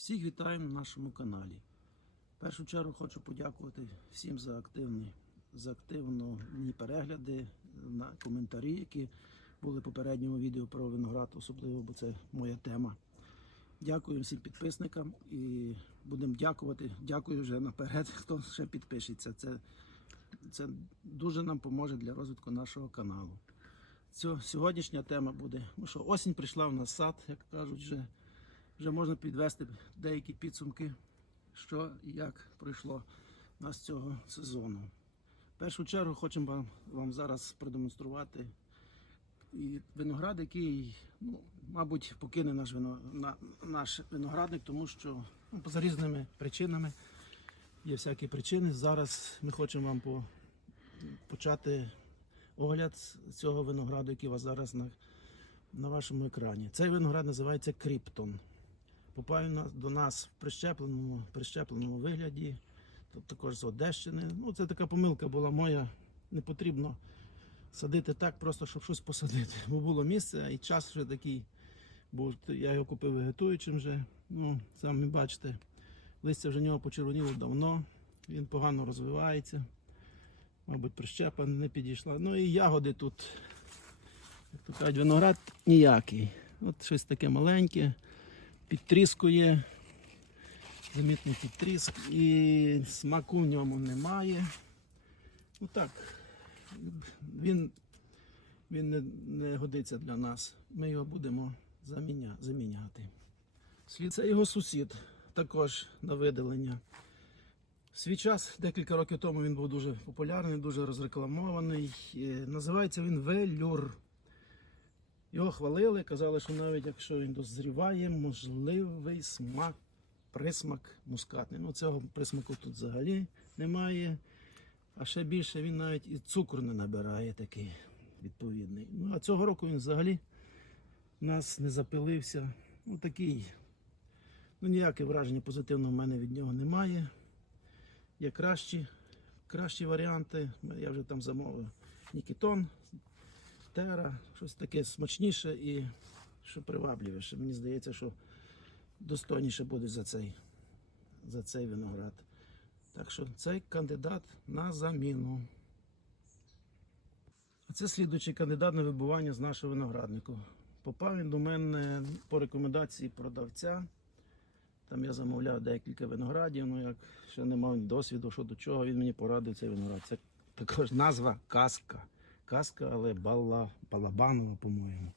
Всіх вітаю на нашому каналі. В першу чергу хочу подякувати всім за активні, за активні перегляди, на коментарі, які були в попередньому відео про виноград, особливо, бо це моя тема. Дякую всім підписникам і будемо дякувати. Дякую вже наперед, хто ще підпишеться. Це, це дуже нам поможе для розвитку нашого каналу. Цьо- сьогоднішня тема буде, ну що осінь прийшла в нас сад, як кажуть, вже, вже можна підвести деякі підсумки, що і як пройшло у нас цього сезону. В першу чергу хочемо вам, вам зараз продемонструвати і виноград, який, ну, мабуть, покине наш, вино, на, наш виноградник, тому що ну, за різними причинами є всякі причини. Зараз ми хочемо вам по, почати огляд цього винограду, який у вас зараз на, на вашому екрані. Цей виноград називається Кріптон. Попав до нас в прищепленому, прищепленому вигляді, також з Одещини. Ну, це така помилка була моя. Не потрібно садити так, просто щоб щось посадити. Бо було місце і час вже такий. Бо я його купив вегетуючим вже. Ну, самі бачите, листя вже в нього почервоніло давно, він погано розвивається. Мабуть, прищепа не підійшла. Ну і ягоди тут, як то кажуть, виноград ніякий. От щось таке маленьке, підтріскує, замітний підтріск, і смаку в ньому немає. Ну так, він, він не, не годиться для нас. Ми його будемо заміня, заміняти. Слід це його сусід, також на видалення. Свій час, декілька років тому, він був дуже популярний, дуже розрекламований. Е, Називається він велюр. Його хвалили, казали, що навіть якщо він дозріває, можливий смак, присмак мускатний. Ну, цього присмаку тут взагалі немає. А ще більше він навіть і цукру не набирає такий відповідний. Ну, а цього року він взагалі в нас не запилився. Ну, такий. Ну, ніяке враження позитивного в мене від нього немає. Є кращі, кращі варіанти. Я вже там замовив Нікітон, Тера, щось таке смачніше і що привабливіше. Мені здається, що достойніше буде за цей, за цей виноград. Так що цей кандидат на заміну. А це слідуючий кандидат на вибування з нашого винограднику. Попав він до мене по рекомендації продавця. Там я замовляв декілька виноградів, ну як ще не мав досвіду, що до чого, він мені порадив цей виноград. Це також назва казка. Казка, але бала, балабанова, по-моєму.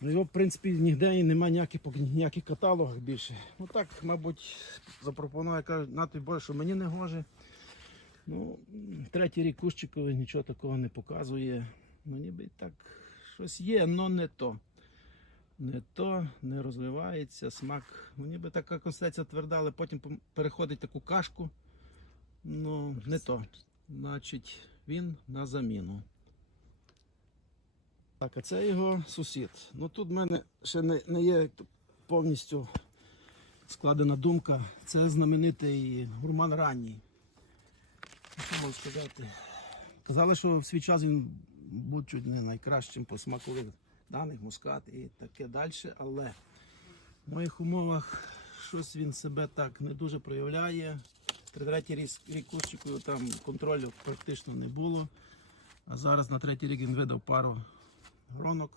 Ну його, в принципі, ніде і немає ніяких, поки ніяких каталогах більше. Ну так, мабуть, запропонує, я кажу, на той бой, що мені не гоже. Ну, третій рік Кущиковий нічого такого не показує. Ну, ніби так щось є, але не то. Не то, не розвивається, смак. Ну, ніби така консистенція тверда, але потім переходить таку кашку. Ну, не то. Значить, він на заміну. Так, а це його сусід. Ну тут в мене ще не, не є повністю складена думка. Це знаменитий гурман ранній. Що можу сказати? Казали, що в свій час він був чуть не найкращим по смакових даних, мускат і таке далі, але в моїх умовах щось він себе так не дуже проявляє. Третій рік, рік кущикою там контролю практично не було. А зараз на третій рік він видав пару гронок.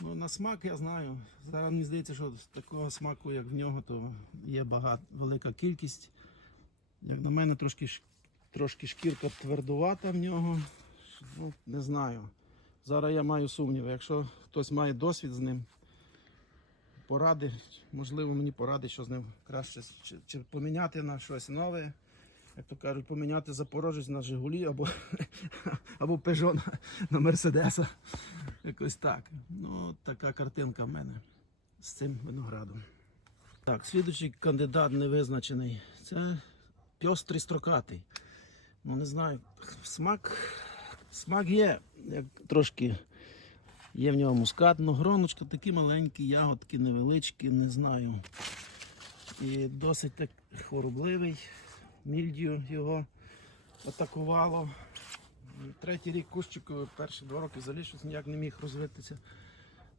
Ну, на смак я знаю. Зараз мені здається, що такого смаку, як в нього, то є багато, велика кількість. Як на мене, трошки, трошки шкірка твердувата в нього. Ну, не знаю. Зараз я маю сумніви. Якщо хтось має досвід з ним, поради, можливо, мені порадить, що з ним краще чи, чи поміняти на щось нове. Як то кажуть, поміняти Запорожець на Жигулі або, або Peugeot на, на Мерседеса. Якось так. Ну, така картинка в мене з цим виноградом. Так, слідуючий кандидат невизначений. Це пьострий строкатий. Ну, не знаю, смак, смак є, як трошки є в нього мускат, ну гроночка такі маленькі, ягодки невеличкі, не знаю. І досить так хворобливий. Мільдію його атакувало. Третій рік кущику, перші два роки взагалі щось ніяк не міг розвитися.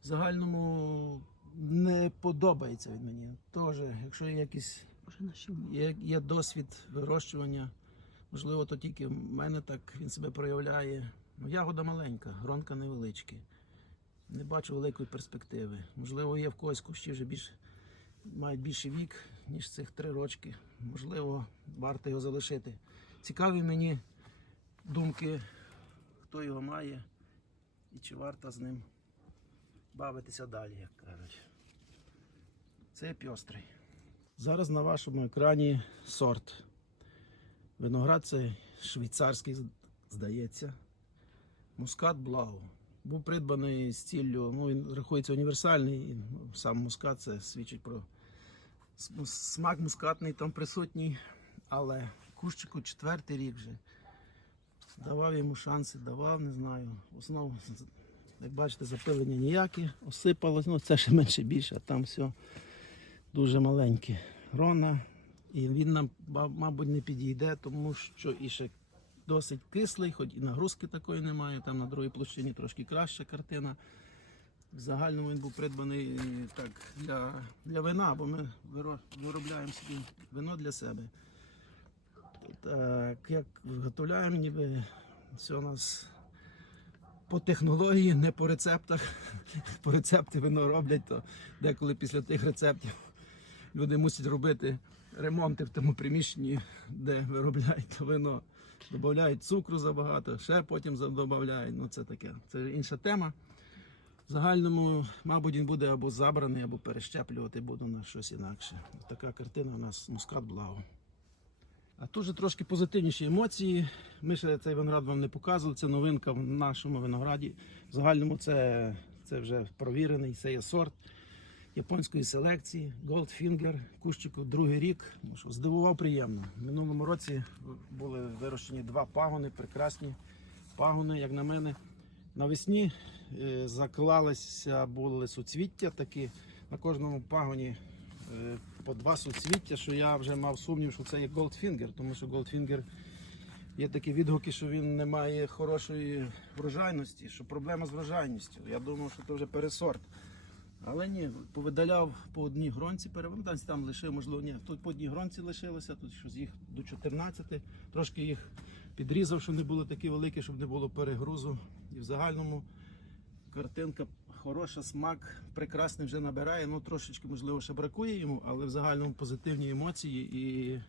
В загальному не подобається він мені. Теж, якщо є умови. є, є досвід вирощування, можливо, то тільки в мене так він себе проявляє. Ну, ягода маленька, гронка невеличкі. Не бачу великої перспективи. Можливо, є в когось кущі вже більш, мають більший вік, ніж цих три рочки. Можливо, варто його залишити. Цікаві мені думки, хто його має і чи варто з ним бавитися далі, як кажуть. Це пьострий. Зараз на вашому екрані сорт. Виноград це швейцарський, здається. Мускат Блау. Був придбаний з ціллю, ну він рахується універсальний. Сам мускат це свідчить про смак мускатний там присутній. Але кущику четвертий рік вже. Давав йому шанси, давав, не знаю. В основному, як бачите, запилення ніякі, осипалось, ну це ще менше більше, а там все дуже маленьке. Рона. І він нам, мабуть, не підійде, тому що і ще досить кислий, хоч і нагрузки такої немає. Там на другій площині трошки краща картина. В загальному він був придбаний так, для, для вина, бо ми виробляємо собі вино для себе. Так, як виготовляємо, ніби все у нас по технології, не по рецептах. По рецепти вино роблять, то деколи після тих рецептів люди мусять робити ремонти в тому приміщенні, де виробляють вино. Додають цукру забагато, ще потім додають. Ну це таке. Це інша тема. В загальному, мабуть, він буде або забраний, або перещеплювати буду на щось інакше. Така картина у нас мускат Блау. А тут же трошки позитивніші емоції. Ми ще цей виноград вам не показували. Це новинка в нашому винограді. В загальному це, це вже провірений, це є сорт японської селекції Goldfinger, кущику другий рік. Ну, що, здивував приємно. В минулому році були вирощені два пагони, прекрасні пагони, як на мене. Навесні заклалися були суцвіття такі. На кожному пагоні е, по два суцвіття, що я вже мав сумнів, що це є Goldfinger, тому що Goldfinger є такі відгуки, що він не має хорошої врожайності, що проблема з врожайністю. Я думав, що це вже пересорт. Але ні, повидаляв по одній гронці, переводам там лишив, можливо, ні. Тут по одній гронці лишилося, тут щось їх до 14, трошки їх підрізав, щоб не були такі великі, щоб не було перегрузу. І в загальному картинка хороша, смак прекрасний вже набирає. Ну трошечки, можливо, ще бракує йому, але в загальному позитивні емоції. І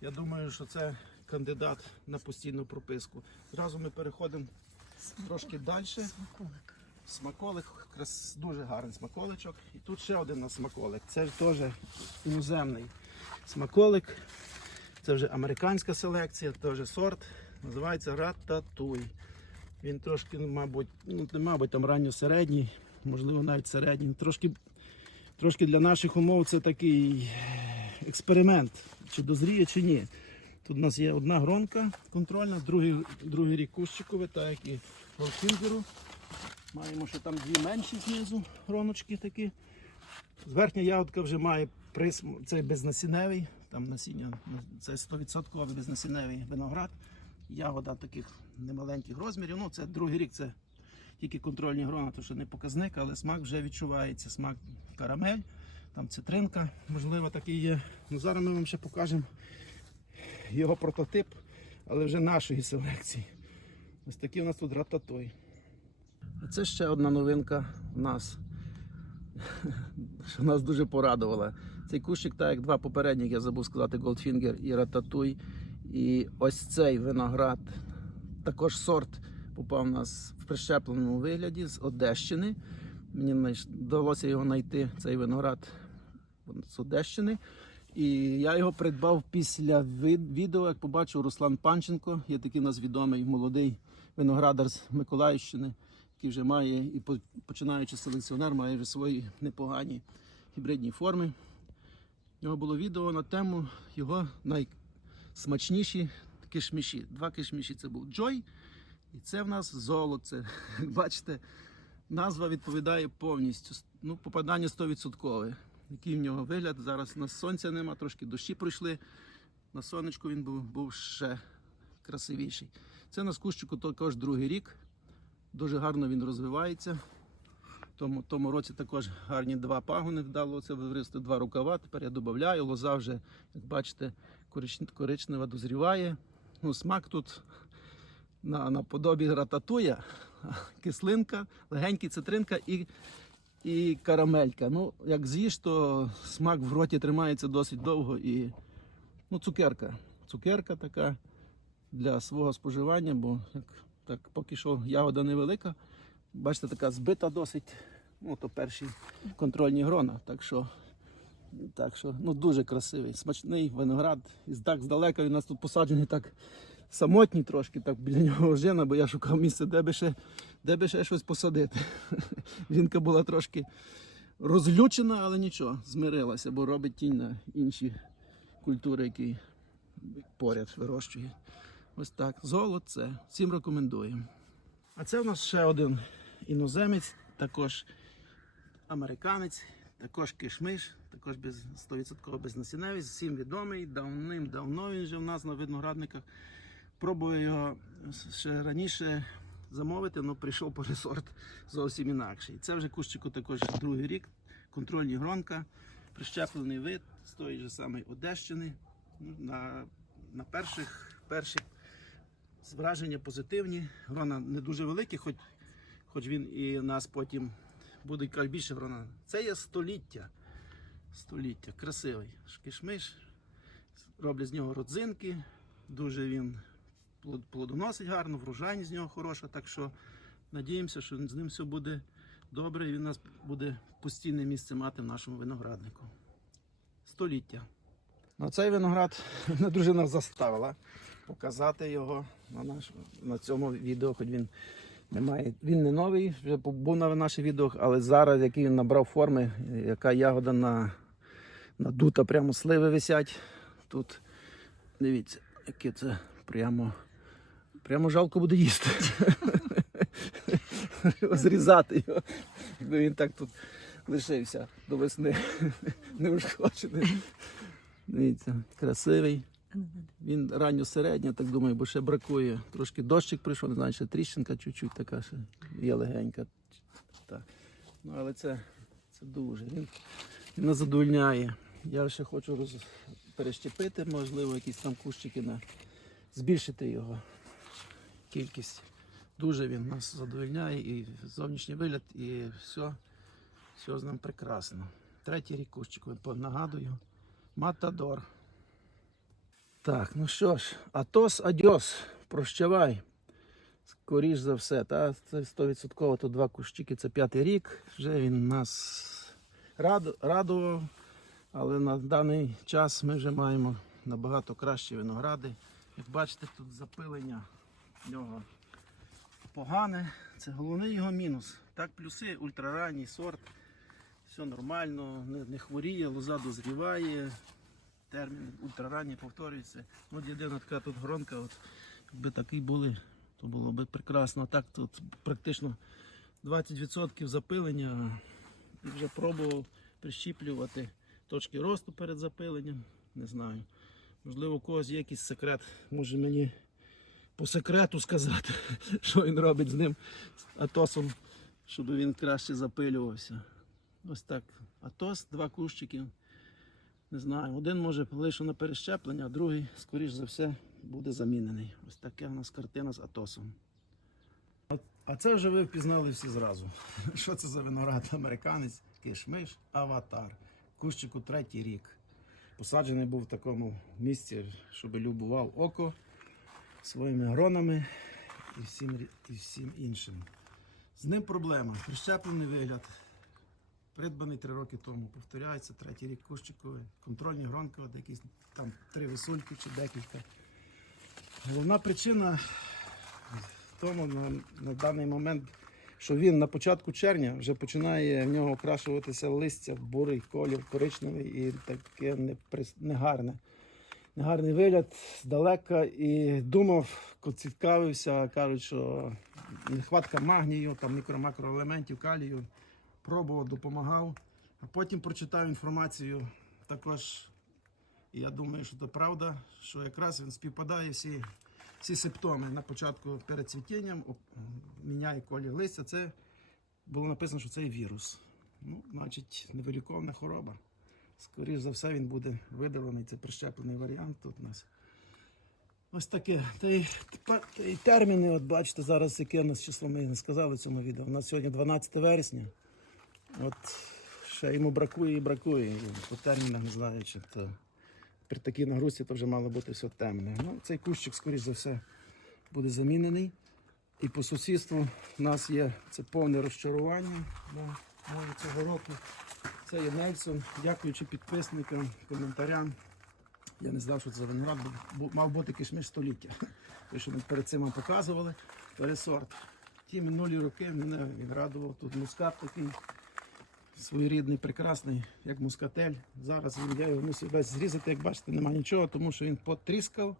я думаю, що це кандидат на постійну прописку. Зразу ми переходимо трошки далі. Смаколик. Смаколик, якраз дуже гарний смаколичок. І тут ще один на смаколик. Це теж іноземний смаколик. Це вже американська селекція, теж сорт. Називається рататуй. Він трошки, мабуть, ну, не мабуть, там ранньо-середній, можливо, навіть середній. Трошки, трошки для наших умов це такий експеримент, чи дозріє, чи ні. Тут у нас є одна гронка контрольна, другий, другий рік кущиковий, так як і Голкінгеру. Маємо ще там дві менші знизу гроночки такі. Верхня ягодка вже має присм... це безнасінневий, там насіння, це 100% безнасінневий виноград. Ягода таких немаленьких розмірів. Ну, це другий рік, це тільки контрольні грона, то що не показник, але смак вже відчувається. Смак карамель, там цитринка, можливо, такий є. Ну, зараз ми вам ще покажемо його прототип, але вже нашої селекції. Ось такий у нас тут рататой. А це ще одна новинка в нас, що нас дуже порадувала. Цей кущик, так як два попередніх, я забув сказати, Goldfinger і Рататуй. І ось цей виноград, також сорт попав у нас в прищепленому вигляді з Одещини. Мені вдалося його знайти, цей виноград з Одещини. І я його придбав після відео, як побачив Руслан Панченко. Є такий у нас відомий молодий виноградар з Миколаївщини, який вже має і починаючи селекціонер, має вже свої непогані гібридні форми. У нього було відео на тему його найсмачніші кишміші. Два кишміші це був Джой, і це в нас золоце. Бачите, назва відповідає повністю. Ну, попадання 100%. Який в нього вигляд. Зараз у нас сонця нема, трошки дощі пройшли. На сонечку він був, був ще красивіший. Це на кущику також другий рік. Дуже гарно він розвивається. Тому, тому році також гарні два пагони вдалося вивести, два рукава. Тепер я додаю. Лоза вже, як бачите, корич- коричнева дозріває. Ну, смак тут на, наподобі рататуя, кислинка, легенький цитринка і, і карамелька. Ну, як з'їш, то смак в роті тримається досить довго і ну, цукерка. Цукерка така для свого споживання, бо як, так, поки що ягода невелика. Бачите, така збита досить. Ну, то перші контрольні грона. Так що, так що ну, дуже красивий, смачний виноград. І так здалека він у нас тут посаджений так самотній трошки, так біля нього ожина, бо я шукав місце, де би ще, де би ще щось посадити. Жінка була трошки розлючена, але нічого, змирилася, бо робить тінь на інші культури, які поряд вирощує. Ось так. Золоце. Всім рекомендуємо. А це у нас ще один іноземець, також американець, також кишмиш, також без 100% безнасінневість, всім відомий. Давним-давно він вже в нас на виноградниках. Пробую його ще раніше замовити, але прийшов по ресорт зовсім інакший. Це вже кущику також другий рік. Контрольні гронка, прищеплений вид з тої ж самої Одещини. Ну, На, на перших, перші враження позитивні. Грона не дуже великі, хоч, хоч він і нас потім буде більше грона. Це є століття. Століття. Красивий. Кишмиш. Роблять з нього родзинки. Дуже він плодоносить гарно, врожайність з нього хороша. Так що надіємося, що з ним все буде добре і він нас буде постійне місце мати в нашому винограднику. Століття. Ну, цей виноград мене дружина заставила показати його на, наш, на цьому відео, хоч він не має. Він не новий, вже був на наших відео, але зараз, який він набрав форми, яка ягода на, надута, прямо сливи висять. Тут дивіться, яке це прямо, прямо жалко буде їсти. Зрізати його, якби він так тут лишився до весни, неушкоджений. Дивіться, красивий. Він ранньо середня, так думаю, бо ще бракує. Трошки дощик прийшов, не знаю, ще тріщинка чуть-чуть така ще є легенька. Так. Ну, але це, це дуже. Він, він нас задовольняє. Я ще хочу роз... перещепити, можливо, якісь там кущики на збільшити його кількість. Дуже він нас задовольняє і зовнішній вигляд, і все, все з ним прекрасно. Третій рік кущик, нагадую. Матадор. Так, ну що ж, атос адьос, прощавай. Скоріш за все, та це 100% то два кущики, це п'ятий рік. Вже він нас радував, але на даний час ми вже маємо набагато кращі виногради. Як бачите, тут запилення нього погане. Це головний його мінус. Так, плюси, ультраранній сорт, все нормально, не, не хворіє, лоза дозріває термін ультраранній повторюється. От єдина така тут гронка, от, якби такі були, то було б прекрасно. Так тут практично 20% запилення. Вже пробував прищіплювати точки росту перед запиленням. Не знаю. Можливо, у когось є якийсь секрет, може мені по секрету сказати, що він робить з ним з атосом, щоб він краще запилювався. Ось так. Атос, два кущики. Не знаю, один може лише на перещеплення, а другий, скоріш за все, буде замінений. Ось така у нас картина з Атосом. А це вже ви впізнали всі зразу. Що це за виноград американець, кишмиш, аватар. Кущику третій рік. Посаджений був в такому місці, щоб любував око своїми гронами і всім, і всім іншим. З ним проблема. Прищеплений вигляд. Придбаний три роки тому. Повторяється, третій рік кущиковий. Контрольні гронки, от якісь там три висульки чи декілька. Головна причина в тому на, на даний момент, що він на початку червня вже починає в нього окрашуватися листя бурий колір, коричневий і таке негарне. Негарний вигляд здалека і думав, цікавився, кажуть, що нехватка магнію, там мікро-макроелементів, калію. Пробував, допомагав. А потім прочитав інформацію також. І я думаю, що це правда, що якраз він співпадає всі, всі симптоми на початку перед цвітінням, міняє колір листя. Це було написано, що це вірус. Ну, значить, невиліковна хвороба. Скоріше за все, він буде видалений. Це прищеплений варіант тут у нас. Ось таке. Та й, та й терміни, от бачите, зараз яке у нас число ми не сказали в цьому відео. У нас сьогодні 12 вересня. От ще йому бракує і бракує. По термінах не знаю, чи то при такій нагрузці то вже мало бути все темне. Ну, цей кущик, скоріш за все, буде замінений. І по сусідству в нас є це повне розчарування да, може, цього року. Це є Нельсон. Дякуючи підписникам, коментарям. Я не знав, що це за виноград, бо мав бути кишмиш століття. Те, що ми перед цим показували, пересорт. Ті минулі роки мене він радував. Тут мускат такий своєрідний, прекрасний, як мускатель. Зараз він, я його мусив весь зрізати, як бачите, немає нічого, тому що він потріскав.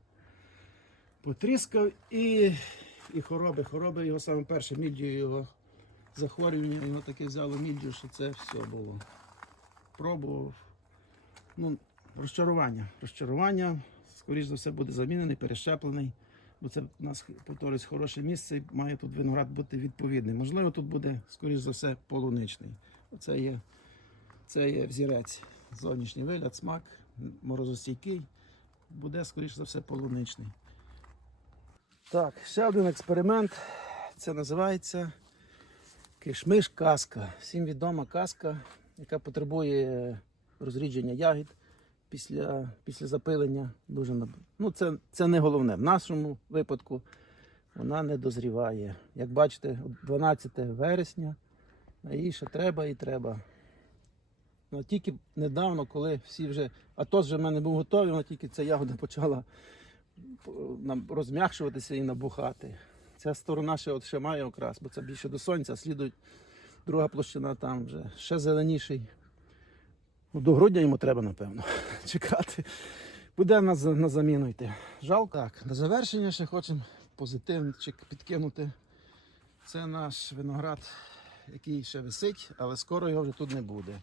Потріскав і, і хвороби. Хвороби його саме перше, мільдію його захворювання, його таке взяло мільдію, що це все було. Пробував. Ну, розчарування. Розчарування, скоріш за все, буде замінений, перещеплений. Бо це у нас, повторюсь, хороше місце, і має тут виноград бути відповідний. Можливо, тут буде, скоріш за все, полуничний. Це є, це є взірець. Зовнішній вигляд, смак, морозостійкий. Буде, скоріш за все, полуничний. Так, ще один експеримент. Це називається кишмиш каска. Всім відома каска, яка потребує розрідження ягід після, після запилення. Дуже ну, це, це не головне. В нашому випадку вона не дозріває. Як бачите, 12 вересня, а їй ще треба і треба. Ну, тільки недавно, коли всі вже, атос вже в мене був готовий, вона тільки ця ягода почала п- розм'якшуватися і набухати. Ця сторона ще, от ще має окрас, бо це більше до сонця, слідують друга площина там вже ще зеленіший. Ну, до грудня йому треба, напевно, чекати. Буде на, на заміну йти. Жалко. Так, на завершення ще хочемо позитивчик підкинути. Це наш виноград, який ще висить, але скоро його вже тут не буде.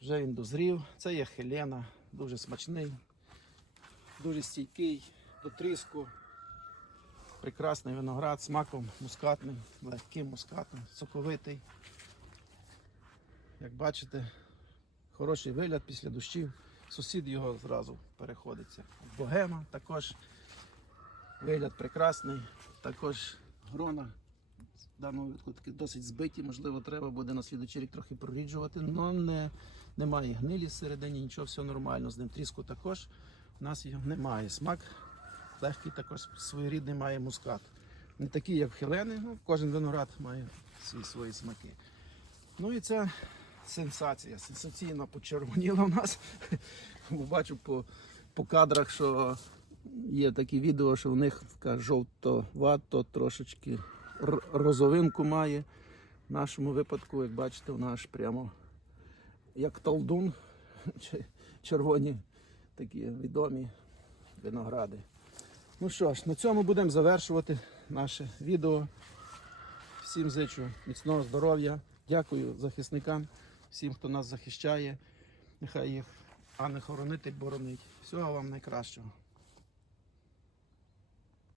Вже він дозрів. Це є Хелена, дуже смачний, дуже стійкий до тріску. Прекрасний виноград, смаком мускатним, легким мускатом, соковитий. Як бачите, хороший вигляд після дощів. Сусід його зразу переходиться. Богема також вигляд прекрасний. Також грона в даному випадку таки досить збиті. Можливо, треба буде на слідуючий рік трохи проріджувати, але не, немає гнилі всередині, нічого, все нормально. З ним тріску також. У нас його немає. Смак легкий також своєрідний має мускат. Не такий, як Хелени, ну, кожен виноград має свої, свої смаки. Ну і це сенсація. Сенсаційно почервоніла в нас. Бачу по, по кадрах, що є такі відео, що в них така жовтовато, трошечки розовинку має. В нашому випадку, як бачите, вона аж прямо як толдун, чи- червоні такі відомі виногради. Ну що ж, на цьому будемо завершувати наше відео. Всім зичу міцного здоров'я. Дякую захисникам, всім, хто нас захищає. Нехай їх а не хоронити, боронить. Всього вам найкращого.